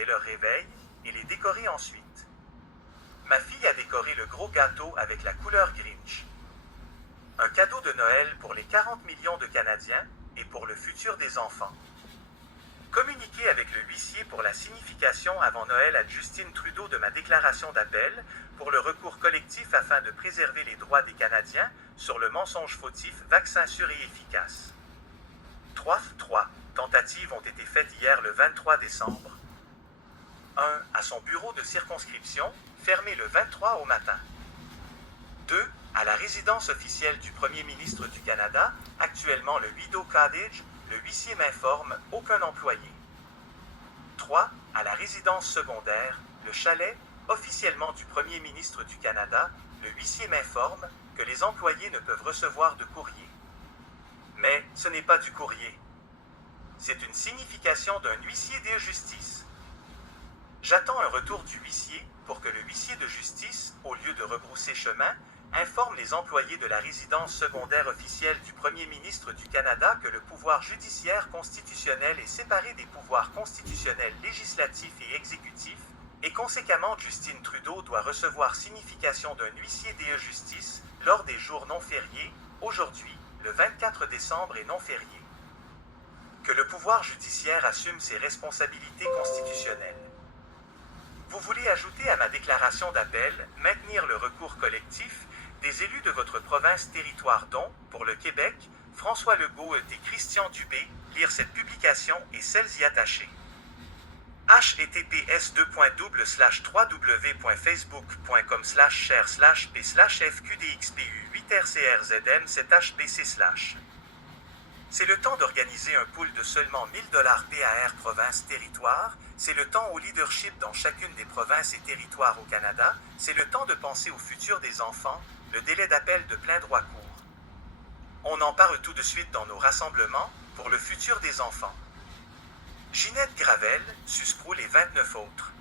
dès leur réveil et les décorer ensuite. Ma fille a décoré le gros gâteau avec la couleur Grinch. Un cadeau de Noël pour les 40 millions de Canadiens et pour le futur des enfants. Communiquer avec le huissier pour la signification avant Noël à Justin Trudeau de ma déclaration d'appel pour le recours collectif afin de préserver les droits des Canadiens sur le mensonge fautif vaccin sûr et efficace. 3 tentatives ont été faites hier le 23 décembre. 1. À son bureau de circonscription, fermé le 23 au matin. 2. À la résidence officielle du Premier ministre du Canada, actuellement le Widow Cottage, le huissier m'informe, aucun employé. 3. À la résidence secondaire, le chalet, officiellement du Premier ministre du Canada, le huissier m'informe que les employés ne peuvent recevoir de courrier. Mais ce n'est pas du courrier. C'est une signification d'un huissier de justice. J'attends un retour du huissier pour que le huissier de justice, au lieu de rebrousser chemin, informe les employés de la résidence secondaire officielle du Premier ministre du Canada que le pouvoir judiciaire constitutionnel est séparé des pouvoirs constitutionnels législatifs et exécutifs, et conséquemment Justin Trudeau doit recevoir signification d'un huissier de justice lors des jours non fériés, aujourd'hui, le 24 décembre et non fériés. Que le pouvoir judiciaire assume ses responsabilités constitutionnelles. Vous voulez ajouter à ma déclaration d'appel, maintenir le recours collectif des élus de votre province territoire dont, pour le Québec, François Legault et Christian Dubé, lire cette publication et celles y attachées. https://www.facebook.com/share/p/fqdxpu8rcrzm7hbc/. C'est le temps d'organiser un pool de seulement 1000 $ PAR province-territoire, c'est le temps au leadership dans chacune des provinces et territoires au Canada, c'est le temps de penser au futur des enfants, le délai d'appel de plein droit court. On en parle tout de suite dans nos rassemblements, pour le futur des enfants. Ginette Gravel, Susproul et 29 autres.